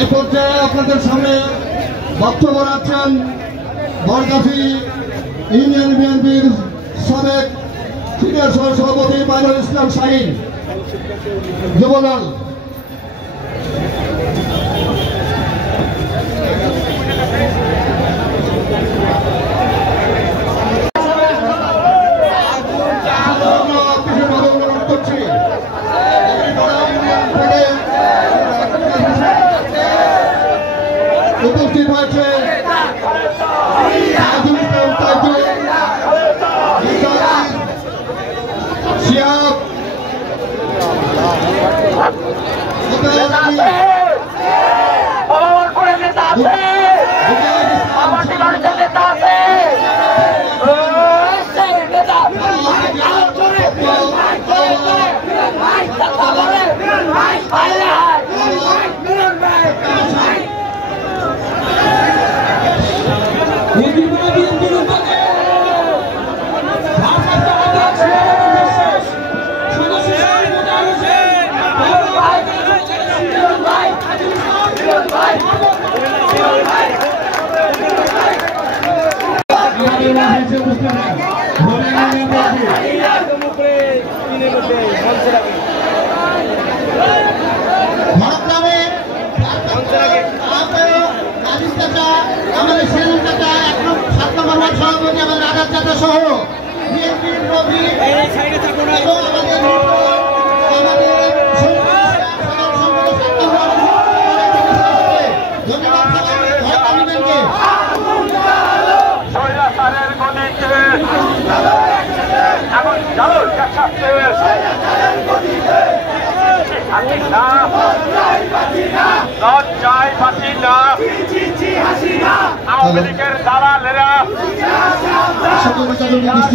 এই পর্যায়ে আপনাদের সামনে বক্তব্য রাখছেন বরগাছি ইউনিয়ন বিএনপির সাবেক সিনিয়র সহসভাপতি মাইনুল ইসলাম শাহীন যুবদল। উপস্থিত হয়েছে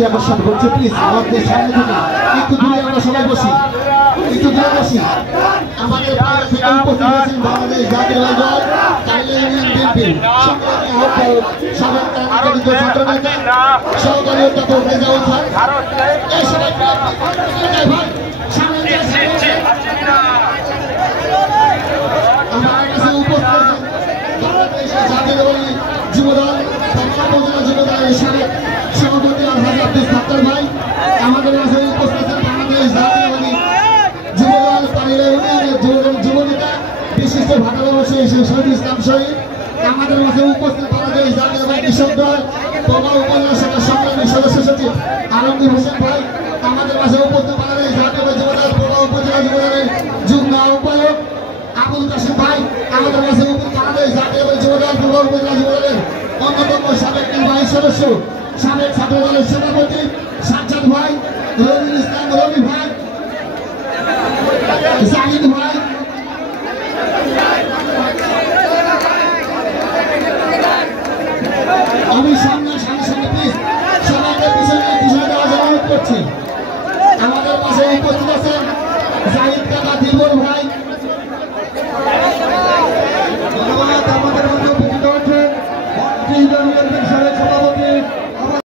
আকর্ষণ করছে। প্লিজ আমাদের সামনে থেকে একটু দূরে আমরা সবাই বসি, একটু দূরে বসি। আমাদের বাংলাদেশ জাতীয় দল বিএনপি সহকারী অধ্যাপক রেজাউল খান আমার কাছে উপস্থিত বাংলাদেশের জাতীয় দল যুবদল উপজেলা যুবদলের সাবেক সভাপতি আলহাজ আব্দুল সাত্তার ভাই, আমাদের কাছে উপস্থিত বাংলাদেশ জাতীয়বাদী যুবদল পানিলা ইউনিয়নের যুবনেতা বিশিষ্ট ভাতা ব্যবসায়ী শহীদ ইসলাম শহীদ, আমাদের কাছে উপস্থিত বাংলাদেশ জাতীয়বাদী কৃষক দল পবা উপজেলা শাখার সংগ্রামী সদস্য সচিব আলমগীর হোসেন ভাই, আমাদের কাছে উপস্থিত বাংলাদেশ জাতীয়বাদী যুবদল পবা উপজেলা যুবদলের যুগ্ম আহ্বায়ক আবুল কাসিম ভাই, আমাদের কাছে উপস্থিত বাংলাদেশ জাতীয়বাদী যুবদল পবা উপজেলা যুবদলের অন্যতম সাবেক নির্বাহী সদস্য সাবেক ছাত্র দলের সভাপতি সাজ্জাদ ভাই, রবিউল ইসলাম রবি ভাই, জাহিদ ভাই, আমি সামনে প্লিজ সবাইকে পিছনে দেওয়ার জন্য অনুরোধ করছি। আমাদের পাশে উপস্থিত আছেন জাহিদ